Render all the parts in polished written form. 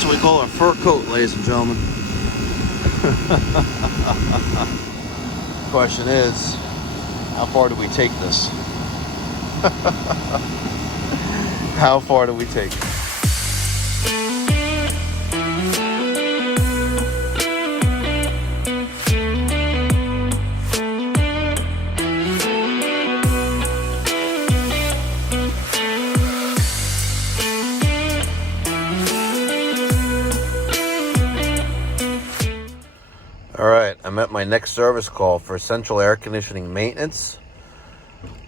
That's what we call a fur coat, ladies and gentlemen. Question is, how far do we take this? How far do we take it? All right, I'm at my next service call for central air conditioning maintenance.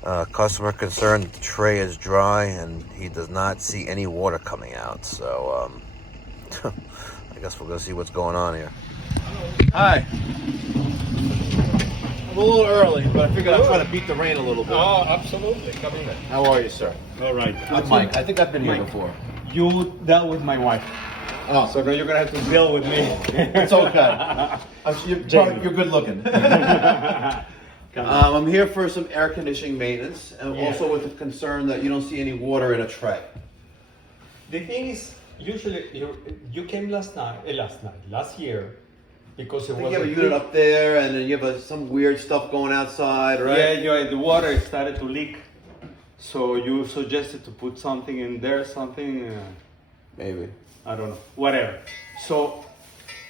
Customer concerned the tray is dry and he does not see any water coming out. So I guess we're gonna see what's going on here. Hi. I'm a little early, but I figured I'd try to beat the rain a little bit. Oh, absolutely. Come in. How are you, sir? All right. I'm Mike. I think I've been here before. You dealt with my wife. Oh, So now you're going to have to deal with me. it's okay. You're good looking. I'm here for some air conditioning maintenance, and also with the concern that you don't see any water in a tray. The thing is, usually you came last year, because it I think was you have a unit up there, and then you have some weird stuff going outside, right? Yeah, the water started to leak. So you suggested to put something in there, Maybe. I don't know, whatever. So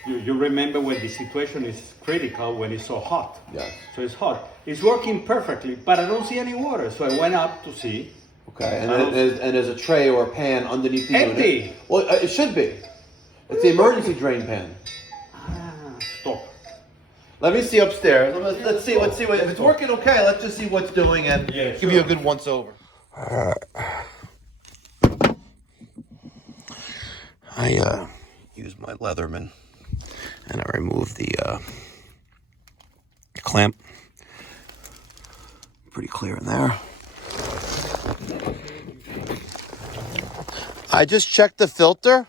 you remember when the situation is critical, when it's so hot. Yes. So it's hot. It's working perfectly, but I don't see any water. So I went up to see. Okay, and there's a tray or a pan underneath the Empty. unit. Well, it should be. It's the emergency drain pan. Stop. Let me see upstairs. Let's see. If it's working okay, let's just see what's doing and give you a good once over. I use my Leatherman and I remove the clamp. Pretty clear in there. I just checked the filter.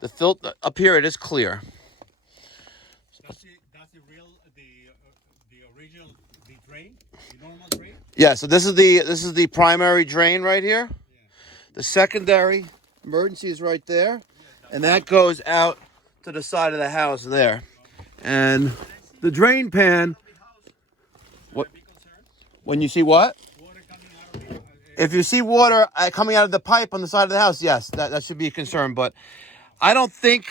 The filter up here, it is clear. That's the original drain, the normal drain. Yeah. So this is the primary drain right here. Yeah. The secondary emergency is right there, and that goes out to the side of the house there. And the drain pan. What? When you see what? If you see water coming out of the pipe on the side of the house, yes, that should be a concern. But I don't think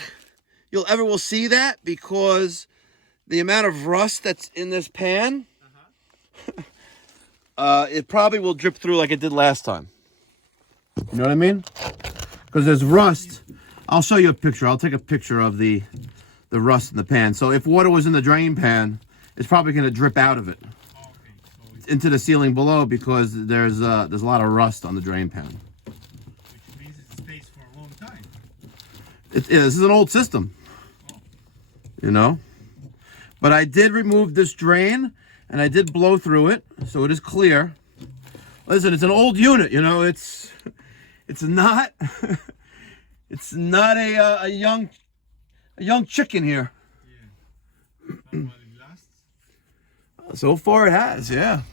you'll ever will see that because the amount of rust that's in this pan, it probably will drip through like it did last time. You know what I mean? Because there's rust. I'll show you a picture. I'll take a picture of the rust in the pan. So if water was in the drain pan, it's probably going to drip out of it into the ceiling below because there's a lot of rust on the drain pan. Which means it stays for a long time. This is an old system, you know. But I did remove this drain and I did blow through it, so it is clear. Listen, it's an old unit, you know. It's not it's not a young chicken here. Yeah. So far it has, yeah.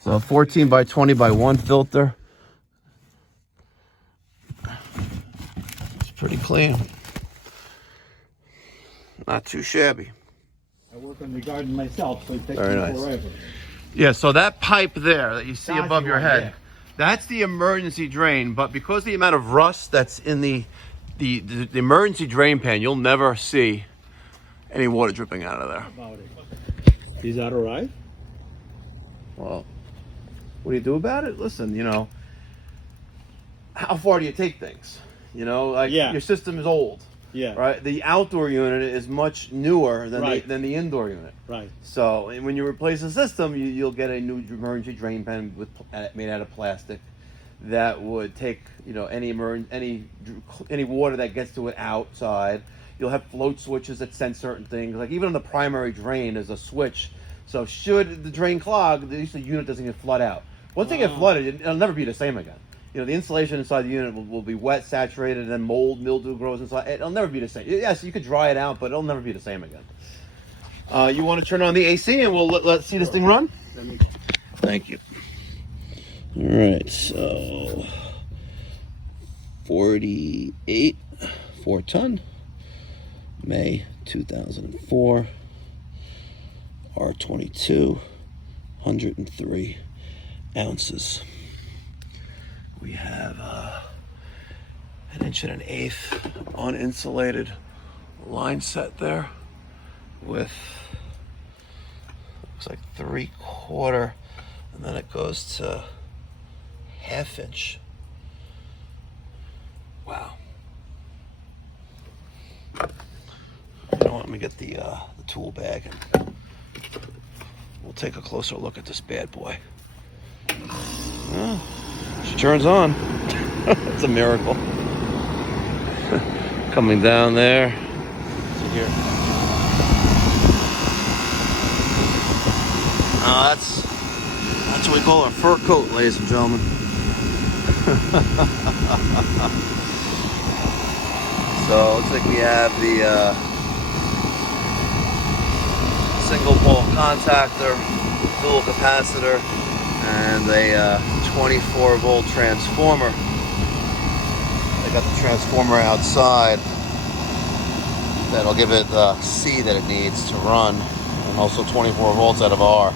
So 14 by 20 by 1 filter. It's pretty clean. Not too shabby. I work in the garden myself, so it takes Very me nice. forever. Yeah, so that pipe there that you see That's above the your one, head, yeah. that's the emergency drain. But because of the amount of rust that's in the emergency drain pan, you'll never see any water dripping out of there. About it. Is that all right? Well, what do you do about it? Listen, you know, how far do you take things? You know, like your system is old. Yeah. Right. The outdoor unit is much newer than Right. the indoor unit. Right. So when you replace the system, you'll get a new emergency drain pan made out of plastic that would take any water that gets to it outside. You'll have float switches that sense certain things. Like even on the primary drain, there's a switch. So should the drain clog, the unit doesn't get flood out. Once they get flooded, it'll never be the same again. You know, the insulation inside the unit will be wet, saturated, and then mildew grows inside. It'll never be the same. Yes, you could dry it out, but it'll never be the same again. You want to turn on the AC and we'll let's see this thing run? Thank you. All right, so 48, 4 ton. May 2004. R22, 103 ounces. We have an 1.125" uninsulated line set there with, looks like 3/4, and then it goes to 1/2 inch. Wow. You know what, let me get the tool bag and we'll take a closer look at this bad boy. Well, she turns on. It's a miracle. Coming down there. See here. That's what we call a fur coat, ladies and gentlemen. So looks like we have the single pole contactor, dual capacitor, and a 24 volt transformer. I got the transformer outside that'll give it the C that it needs to run, and also 24 volts out of R.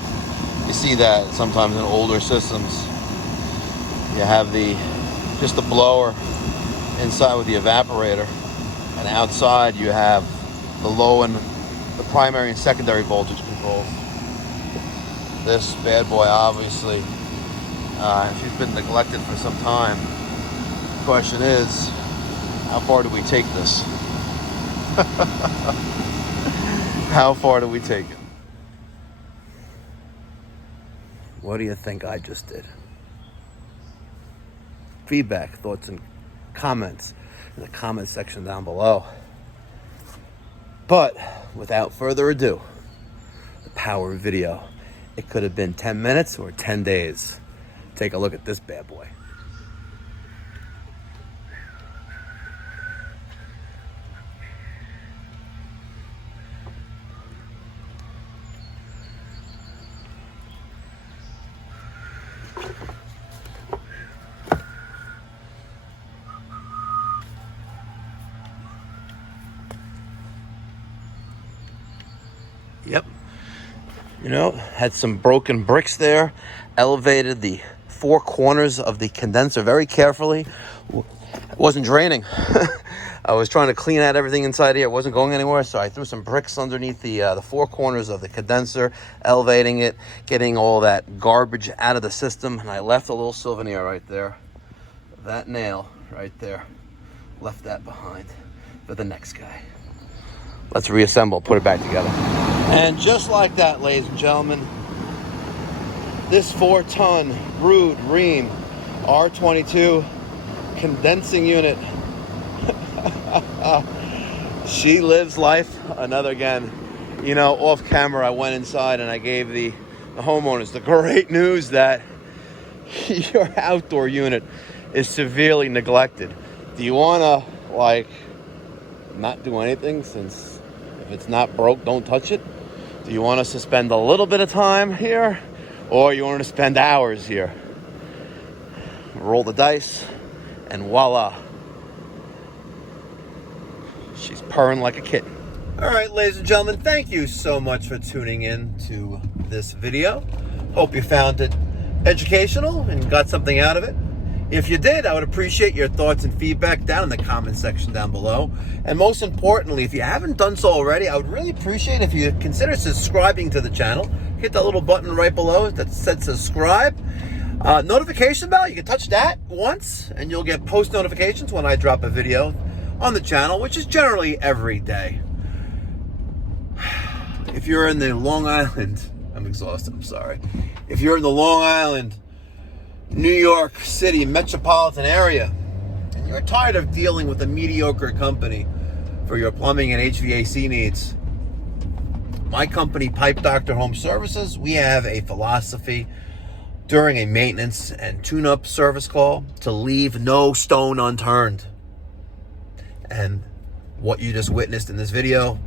You see that sometimes in older systems. You have just the blower inside with the evaporator, and outside you have the low and the primary and secondary voltage controls. This bad boy, obviously, she's been neglected for some time. The question is, how far do we take this? How far do we take it? What do you think I just did? Feedback, thoughts, and comments in the comment section down below. But without further ado, the power of video. It could have been 10 minutes or 10 days. Take a look at this bad boy. Yep. You know, had some broken bricks there, elevated the 4 corners of the condenser very carefully. It wasn't draining. I was trying to clean out everything inside here. It wasn't going anywhere, so I threw some bricks underneath the 4 corners of the condenser, elevating it, getting all that garbage out of the system, and I left a little souvenir right there. That nail right there. Left that behind for the next guy. Let's reassemble, put it back together. And just like that, ladies and gentlemen, this 4-ton Brood Ream R22 condensing unit. She lives life. Another again, you know, off camera, I went inside and I gave the homeowners the great news that your outdoor unit is severely neglected. Do you want to, like, not do anything, since if it's not broke, don't touch it? Do you want us to spend a little bit of time here, or you want to spend hours here? Roll the dice, and voila. She's purring like a kitten. All right, ladies and gentlemen, thank you so much for tuning in to this video. Hope you found it educational and got something out of it. If you did, I would appreciate your thoughts and feedback down in the comment section down below. And most importantly, if you haven't done so already, I would really appreciate if you consider subscribing to the channel. Hit that little button right below that said subscribe. Notification bell, you can touch that once and you'll get post notifications when I drop a video on the channel, which is generally every day. If you're in the Long Island, I'm exhausted, I'm sorry. If you're in the Long Island, New York City metropolitan area, and you're tired of dealing with a mediocre company for your plumbing and HVAC needs, my company, Pipe Doctor Home Services, we have a philosophy during a maintenance and tune-up service call to leave no stone unturned. And what you just witnessed in this video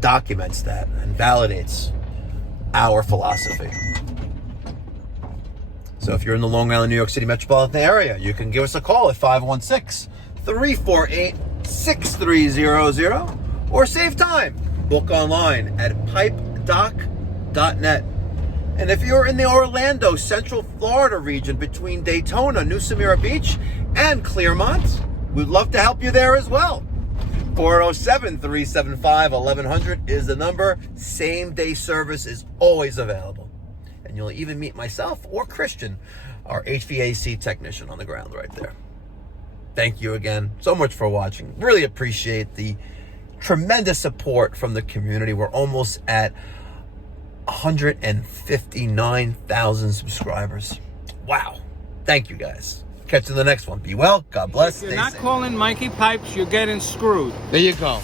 documents that and validates our philosophy. So if you're in the Long Island, New York City metropolitan area, you can give us a call at 516-348-6300, Or save time, book online at pipedoc.net. And if you're in the Orlando, Central Florida region between Daytona, New Smyrna Beach, and Clearmont, we'd love to help you there as well. 407-375-1100 is the number. Same-day service is always available. And you'll even meet myself or Christian, our HVAC technician on the ground right there. Thank you again so much for watching. Really appreciate the tremendous support from the community. We're almost at 159,000 subscribers. Wow. Thank you guys. Catch you in the next one. Be well. God bless. If you're not calling Mikey Pipes, you're getting screwed. There you go.